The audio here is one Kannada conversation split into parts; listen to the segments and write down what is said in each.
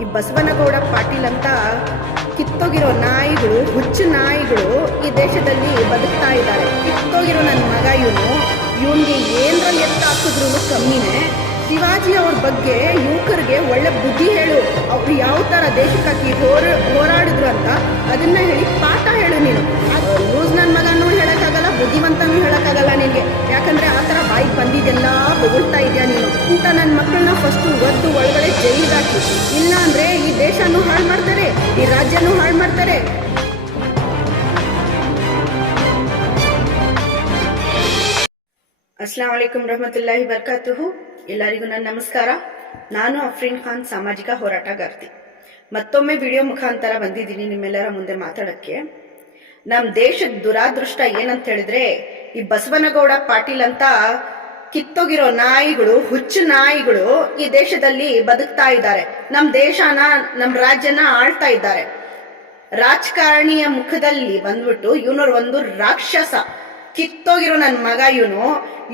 ಈ ಬಸವನಗೌಡ ಪಾಟೀಲ್ ಅಂತ ಕಿತ್ತೋಗಿರೋ ನಾಯಿಗಳು, ಹುಚ್ಚು ನಾಯಿಗಳು ಈ ದೇಶದಲ್ಲಿ ಬದುಕ್ತಾ ಇದ್ದಾರೆ. ಕಿತ್ತೋಗಿರೋ ನನ್ನ ಮಗ ಇವನು. ಇವನಿಗೆ ಏನರ ಎತ್ತ ಹಾಕಿದ್ರು ಕಮ್ಮಿನೇ. ಶಿವಾಜಿ ಅವ್ರ ಬಗ್ಗೆ ಯುವಕರಿಗೆ ಒಳ್ಳೆ ಬುದ್ಧಿ ಹೇಳು. ಅವ್ರು ಯಾವ ಥರ ದೇಶಕ್ಕಾಗಿ ಹೋರ, ಹೋರಾಡಿದ್ರು ಅಂತ ಅದನ್ನ ಹೇಳಿ ಪಾಠ ಇಂಥ ನನ್ನ ಮಕ್ಕಳನ್ನ ಫಸ್ಟು ಒದ್ದು ಒಳಗಡೆ ಜೈಲಿಗೆ ಇಲ್ಲ ಅಂದ್ರೆ ಈ ದೇಶನೂ ಹಾಳು ಮಾಡ್ತಾರೆ, ಈ ರಾಜ್ಯನೂ ಹಾಳು ಮಾಡ್ತಾರೆ. ಅಸ್ಲಾಂ ವಲೈಕುಂ ರಹಮತುಲ್ಲಾಹಿ ಬರ್ಕಾತುಹು. ಎಲ್ಲರಿಗೂ ನನ್ನ ನಮಸ್ಕಾರ. ನಾನು ಅಫ್ರೀನ್ ಖಾನ್, ಸಾಮಾಜಿಕ ಹೋರಾಟಗಾರ್ತಿ. ಮತ್ತೊಮ್ಮೆ ವಿಡಿಯೋ ಮುಖಾಂತರ ಬಂದಿದ್ದೀನಿ ನಿಮ್ಮೆಲ್ಲರ ಮುಂದೆ ಮಾತಾಡಕ್ಕೆ. ನಮ್ಮ ದೇಶದ ದುರಾದೃಷ್ಟ ಏನಂತ ಹೇಳಿದ್ರೆ, ಈ ಬಸವನಗೌಡ ಪಾಟೀಲ್ ಅಂತ ಕಿತ್ತೋಗಿರೋ ನಾಯಿಗಳು, ಹುಚ್ಚು ನಾಯಿಗಳು ಈ ದೇಶದಲ್ಲಿ ಬದುಕ್ತಾ ಇದ್ದಾರೆ. ನಮ್ಮ ದೇಶನ ನಮ್ಮ ರಾಜ್ಯನ ಆಳ್ತಾ ಇದ್ದಾರೆ. ರಾಜಕಾರಣಿಯ ಮುಖದಲ್ಲಿ ಬಂದ್ಬಿಟ್ಟು ಇವನವ್ರ ಒಂದು ರಾಕ್ಷಸ. ಕಿತ್ತೋಗಿರೋ ನನ್ನ ಮಗ ಇವನು,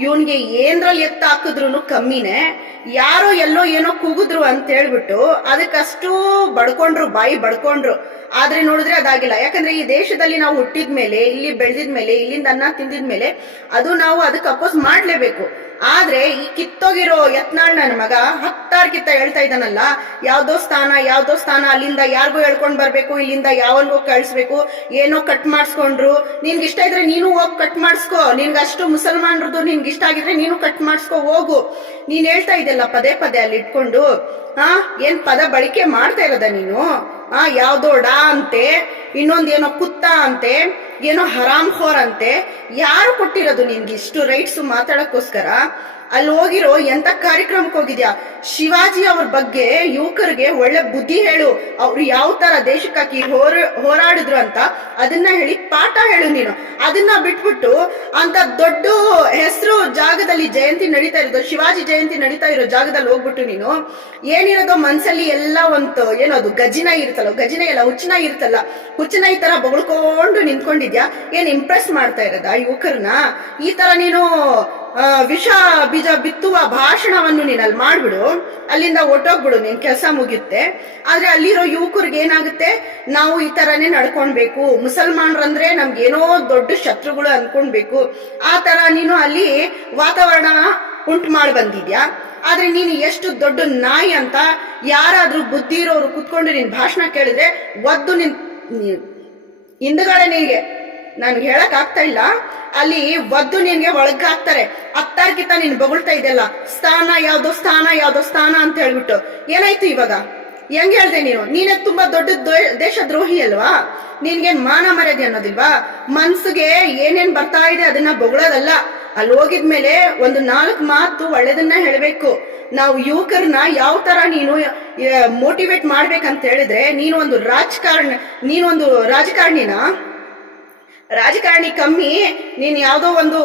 ಇವನ್ಗೆ ಏನ್ರಲ್ಲಿ ಎತ್ತ ಹಾಕಿದ್ರು ಕಮ್ಮಿನೇ. ಯಾರೋ ಎಲ್ಲೋ ಏನೋ ಕೂಗಿದ್ರು ಅಂತ ಹೇಳ್ಬಿಟ್ಟು ಅದಕ್ಕಷ್ಟು ಬಡ್ಕೊಂಡ್ರು, ಬಾಯಿ ಬಡ್ಕೊಂಡ್ರು. ಆದ್ರೆ ನೋಡಿದ್ರೆ ಅದಾಗಿಲ್ಲ. ಯಾಕಂದ್ರೆ ಈ ದೇಶದಲ್ಲಿ ನಾವು ಹುಟ್ಟಿದ ಮೇಲೆ ಇಲ್ಲಿ ಬೆಳೆದಿದ್ಮೇಲೆ ಇಲ್ಲಿಂದ ಅನ್ನ ತಿಂದಿದ್ಮೇಲೆ, ಅದು ನಾವು ಅದಕ್ಕೆ ಅಪೋಸ್ ಮಾಡ್ಲೇಬೇಕು. ಆದ್ರೆ ಈ ಕಿತ್ತೋಗಿರೋ ಯತ್ನಾಳ್ ನನ್ನ ಮಗ ಹತ್ತಾರು ಕಿತ್ತ ಹೇಳ್ತಾ ಇದ್ದಾನಲ್ಲ, ಯಾವ್ದೋ ಸ್ಥಾನ ಯಾವ್ದೋ ಸ್ಥಾನ, ಅಲ್ಲಿಂದ ಯಾರಿಗೂ ಹೇಳ್ಕೊಂಡ್ ಬರ್ಬೇಕು, ಇಲ್ಲಿಂದ ಯಾವನ್ಗೋ ಕಳ್ಸ್ಬೇಕು, ಏನೋ ಕಟ್ ಮಾಡಿಸ್ಕೊಂಡ್ರು. ನಿನ್ಗೆ ಇಷ್ಟ ಇದ್ರೆ ನೀನು ಹೋಗಿ ಕಟ್ ಮಾಡಿಸ್ಕೋ. ನಿನ್ಗೆ ಅಷ್ಟು ಮುಸಲ್ಮಾನರದು ನಿನ್ಗೆ ಇಷ್ಟ ಆಗಿದ್ರೆ ನೀನು ಕಟ್ ಮಾಡಿಸ್ಕೋ, ಹೋಗು. ನೀನ್ ಹೇಳ್ತಾ ಇದೆಯಲ್ಲ ಪದೇ ಪದೇ ಅಲ್ಲಿ ಇಟ್ಕೊಂಡು ಹಾ ಏನ್ ಪದ ಬಳಕೆ ಮಾಡ್ತಾ ಇರೋದ ನೀನು? ಆ, ಯಾವ್ದೋ ಡಾ ಅಂತೆ, ಇನ್ನೊಂದ್ ಏನೋ ಕುತ್ತ ಅಂತೆ, ಏನೋ ಹರಾಮ್ ಖೋರ್ ಅಂತೆ, ಯಾರು ಕೊಟ್ಟಿರೋದು ನಿನ್ಗೆ ಇಷ್ಟು ರೈಟ್ಸ್ ಮಾತಾಡಕ್ಕೋಸ್ಕರ? ಅಲ್ಲಿ ಹೋಗಿರೋ ಎಂತ ಕಾರ್ಯಕ್ರಮಕ್ಕೆ ಹೋಗಿದ್ಯಾ? ಶಿವಾಜಿ ಅವ್ರ ಬಗ್ಗೆ ಯುವಕರಿಗೆ ಒಳ್ಳೆ ಬುದ್ಧಿ ಹೇಳು. ಅವ್ರು ಯಾವ ತರ ದೇಶಕ್ಕಾಗಿ ಹೋರ, ಹೋರಾಡಿದ್ರು ಅಂತ ಅದನ್ನ ಹೇಳಿ ಪಾಠ ಹೇಳು ನೀನು. ಅದನ್ನ ಬಿಟ್ಬಿಟ್ಟು ಅಂತ ದೊಡ್ಡ ಜಾಗದಲ್ಲಿ ಜಯಂತಿ ನಡೀತಾ ಇರೋದು, ಶಿವಾಜಿ ಜಯಂತಿ ನಡೀತಾ ಇರೋ ಜಾಗದಲ್ಲಿ ಹೋಗ್ಬಿಟ್ಟು ನೀನು, ಏನಿರೋದು ಮನ್ಸಲ್ಲಿ ಎಲ್ಲ ಒಂದು ಏನದು ಗಜಿನ ಇರ್ತಲ್ಲ ಗಜಿನ ಎಲ್ಲ ಹುಚ್ಚನ ಇರ್ತಲ್ಲ ಹುಚ್ಚನ ಈ ತರ ಬೊಗಳ್ಕೊಂಡು ನಿಂತ್ಕೊಂಡಿದ್ಯಾ? ಏನ್ ಇಂಪ್ರೆಸ್ ಮಾಡ್ತಾ ಇರೋದ ಯುವಕರನ್ನ? ಈ ತರ ನೀನು ವಿಷ ಬೀಜ ಬಿತ್ತುವ ಭಾಷಣವನ್ನು ನೀನು ಅಲ್ಲಿ ಮಾಡ್ಬಿಡು. ಅಲ್ಲಿಂದ ಒಟ್ಟೋಗ್ಬಿಡು, ನಿನ್ ಕೆಲಸ ಮುಗಿಯುತ್ತೆ. ಆದ್ರೆ ಅಲ್ಲಿರೋ ಯುವಕರಿಗೆ ಏನಾಗುತ್ತೆ? ನಾವು ಈ ತರನೇ ನಡ್ಕೊಳ್ಬೇಕು ಮುಸಲ್ಮಾನರಂದ್ರೆ ನಮ್ಗೆ ಏನೋ ದೊಡ್ಡ ಶತ್ರುಗಳು ಅನ್ಕೊಳ್ಬೇಕು ಆ ತರ ನೀನು ಅಲ್ಲಿ ವಾತಾವರಣ ಉಂಟು ಮಾಡಿ ಬಂದಿದ್ಯಾ? ಆದ್ರೆ ನೀನು ಎಷ್ಟು ದೊಡ್ಡ ನಾಯಿ ಅಂತ ಯಾರಾದ್ರೂ ಬುದ್ಧಿ ಇರೋರು ಕುತ್ಕೊಂಡು ನಿನ್ ಭಾಷಣ ಕೇಳಿದ್ರೆ ಒದ್ದು ನಿನ್ ಹಿಂದುಗಡೆ ನಿನಗೆ ನನ್ಗೆ ಹೇಳಕ್ ಆಗ್ತಾ ಇಲ್ಲ. ಅಲ್ಲಿ ಒದ್ದು ನಿನ್ಗೆ ಒಳಗ್ ಹಾಕ್ತಾರೆ ಹತ್ತಾರ್ಗಿಂತ ನೀನ್ ಬೊಗಳ್ತಾ ಇದೆಯಲ್ಲ, ಸ್ಥಾನ ಯಾವ್ದೋ ಸ್ಥಾನ ಯಾವ್ದೋ ಸ್ಥಾನ ಅಂತ ಹೇಳ್ಬಿಟ್ಟು. ಏನಾಯ್ತು ಇವಾಗ? ಹೆಂಗ್ ಹೇಳ್ದೆ ನೀನು? ನೀನೇ ತುಂಬಾ ದೊಡ್ಡ ದೇಶ ದ್ರೋಹಿ ಅಲ್ವಾ? ನಿನ್ಗೇನ್ ಮಾನ ಮರ್ಯಾದೆ ಅನ್ನೋದಿಲ್ವಾ? ಮನ್ಸಿಗೆ ಏನೇನ್ ಬರ್ತಾ ಇದೆ ಅದನ್ನ ಬೊಗಳೋದಲ್ಲ. ಅಲ್ಲಿ ಹೋಗಿದ್ಮೇಲೆ ಒಂದು ನಾಲ್ಕು ಮಾತು ಒಳ್ಳೇದನ್ನ ಹೇಳಬೇಕು. ನಾವು ಯುವಕರನ್ನ ಯಾವ ತರ ನೀನು ಮೋಟಿವೇಟ್ ಮಾಡ್ಬೇಕಂತ ಹೇಳಿದ್ರೆ, ನೀನು ಒಂದು ರಾಜಕಾರಣ, ನೀನು ಒಂದು ರಾಜಕಾರಣಿನ? ರಾಜಕಾರಣಿ ಕಮ್ಮಿ, ನೀನ್ ಯಾವುದೋ ಒಂದು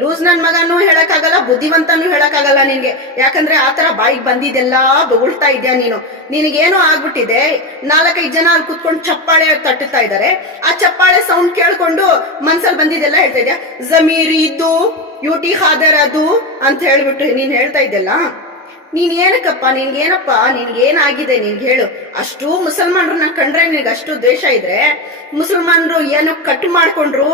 ಲೂಸ್ ನನ್ ಮಗನೂ ಹೇಳಕ್ಕಾಗಲ್ಲ, ಬುದ್ಧಿವಂತನೂ ಹೇಳಕ್ಕಾಗಲ್ಲ ನಿನ್ಗೆ. ಯಾಕಂದ್ರೆ ಆತರ ಬಾಯಿಗೆ ಬಂದಿದ್ದೆಲ್ಲ ಬೊಗಳ್ತಾ ಇದ್ಯಾ ನೀನು. ನಿನಗೇನೋ ಆಗ್ಬಿಟ್ಟಿದೆ, ನಾಲ್ಕೈದು ಜನ ಅಲ್ಲಿ ಕುತ್ಕೊಂಡು ಚಪ್ಪಾಳೆ ತಟ್ಟುತ್ತಾ ಇದ್ದಾರೆ ಆ ಚಪ್ಪಾಳೆ ಸೌಂಡ್ ಕೇಳ್ಕೊಂಡು ಮನ್ಸಲ್ಲಿ ಬಂದಿದ್ದೆಲ್ಲ ಹೇಳ್ತಾ ಇದ್ಯಾ? ಜಮೀರ್ ಇದ್ದು ಯುಟಿ ಹಾದರ್ ಅದು ಅಂತ ಹೇಳ್ಬಿಟ್ಟು ನೀನ್ ಹೇಳ್ತಾ ಇದ್ದೆಲ್ಲ. ನೀನ್ ಏನಕ್ಕಪ್ಪ ನಿನ್ಗೆ ಏನಪ್ಪ ನಿನ್ಗೆ ಏನಾಗಿದೆ ನಿನ್ಗೆ ಹೇಳು. ಅಷ್ಟು ಮುಸಲ್ಮಾನರನ್ನ ಕಂಡ್ರೆ ನಿನ್ಗೆ ಅಷ್ಟು ದ್ವೇಷ ಇದ್ರೆ ಮುಸಲ್ಮಾನರು ಏನೋ ಕಟ್ ಮಾಡ್ಕೊಂಡ್ರು,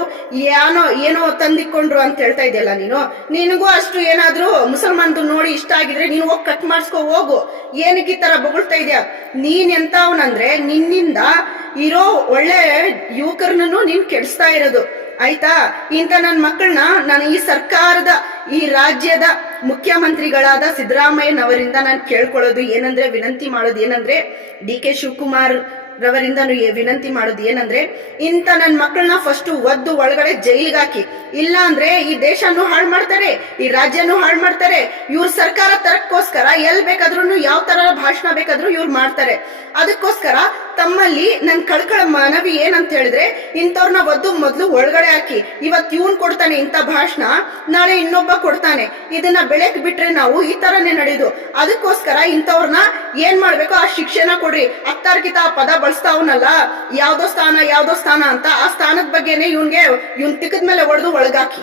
ಏನೋ ಏನೋ ತಂದಿಕೊಂಡ್ರು ಅಂತ ಹೇಳ್ತಾ ಇದೆಯಲ್ಲ ನೀನು. ನಿನಗೂ ಅಷ್ಟು ಏನಾದ್ರೂ ಮುಸಲ್ಮಾನ್ದು ನೋಡಿ ಇಷ್ಟ ಆಗಿದ್ರೆ ನೀನು ಹೋಗಿ ಕಟ್ ಮಾಡಿಸ್ಕೊ ಹೋಗು. ಏನಕ್ಕೆ ಈ ತರ ಬೊಗಳ್ತಾ ಇದೆಯಾ? ನೀನ್ ಎಂತವನಂದ್ರೆ ನಿನ್ನಿಂದ ಇರೋ ಒಳ್ಳೆ ಯುವಕರನ್ನು ನೀನ್ ಕೆಡಿಸ್ತಾ ಇರೋದು. ಆಯ್ತಾ? ಇಂಥ ನನ್ನ ಮಕ್ಕಳನ್ನ ನಾನು ಈ ಸರ್ಕಾರದ, ಈ ರಾಜ್ಯದ ಮುಖ್ಯಮಂತ್ರಿಗಳಾದ ಸಿದ್ದರಾಮಯ್ಯನವರಿಂದ ನಾನು ಕೇಳ್ಕೊಳ್ಳೋದು ಏನಂದ್ರೆ, ವಿನಂತಿ ಮಾಡೋದು ಏನಂದ್ರೆ, ಡಿ ಕೆ ಶಿವಕುಮಾರ್ ರವರಿಂದ ವಿನಂತಿ ಮಾಡೋದು ಏನಂದ್ರೆ, ಇಂಥ ನನ್ನ ಮಕ್ಕಳನ್ನ ಫಸ್ಟ್ ಒದ್ದು ಒಳಗಡೆ ಜೈಲಿಗೆ ಹಾಕಿ. ಇಲ್ಲ ಅಂದ್ರೆ ಈ ದೇಶನೂ ಹಾಳು ಮಾಡ್ತಾರೆ, ಈ ರಾಜ್ಯನೂ ಹಾಳು ಮಾಡ್ತಾರೆ, ಇವ್ರ ಸರ್ಕಾರ ತರಕ್ಕೋಸ್ಕರ ಎಲ್ ಬೇಕಾದ್ರೂ ಯಾವ ತರ ಭಾಷಣ ಬೇಕಾದ್ರೂ ಇವ್ರು ಮಾಡ್ತಾರೆ. ಅದಕ್ಕೋಸ್ಕರ ತಮ್ಮಲ್ಲಿ ನನ್ ಕಳ್ಕಳ ಮನವಿ ಏನಂತ ಹೇಳಿದ್ರೆ ಇಂಥವ್ರನ್ನ ಒದ್ದು ಮೊದ್ಲು ಒಳಗಡೆ ಹಾಕಿ. ಇವತ್ ಇವನ್ ಕೊಡ್ತಾನೆ ಇಂಥ ಭಾಷಣ, ನಾಳೆ ಇನ್ನೊಬ್ಬ ಕೊಡ್ತಾನೆ. ಇದನ್ನ ಬೆಳಕ್ ಬಿಟ್ರೆ ನಾವು ಈ ತರನೇ ನಡೆಯುದು ಅದಕ್ಕೋಸ್ಕರ ಇಂಥವ್ರನ್ನ ಏನ್ ಮಾಡ್ಬೇಕು, ಆ ಶಿಕ್ಷೆನ ಕೊಡ್ರಿ. ಅತ್ತಾರ್ಕಿತ ಆ ಪದ ಬಳಸ್ತಾವನಲ್ಲ ಯಾವ್ದೋ ಸ್ಥಾನ ಯಾವ್ದೋ ಸ್ಥಾನ ಅಂತ ಆ ಸ್ಥಾನದ ಬಗ್ಗೆನೆ ಇವನ್ಗೆ, ಇವನ್ ತಿಕ್ಕದ ಮೇಲೆ ಹೊಡೆದು ಒಳಗಾಕಿ.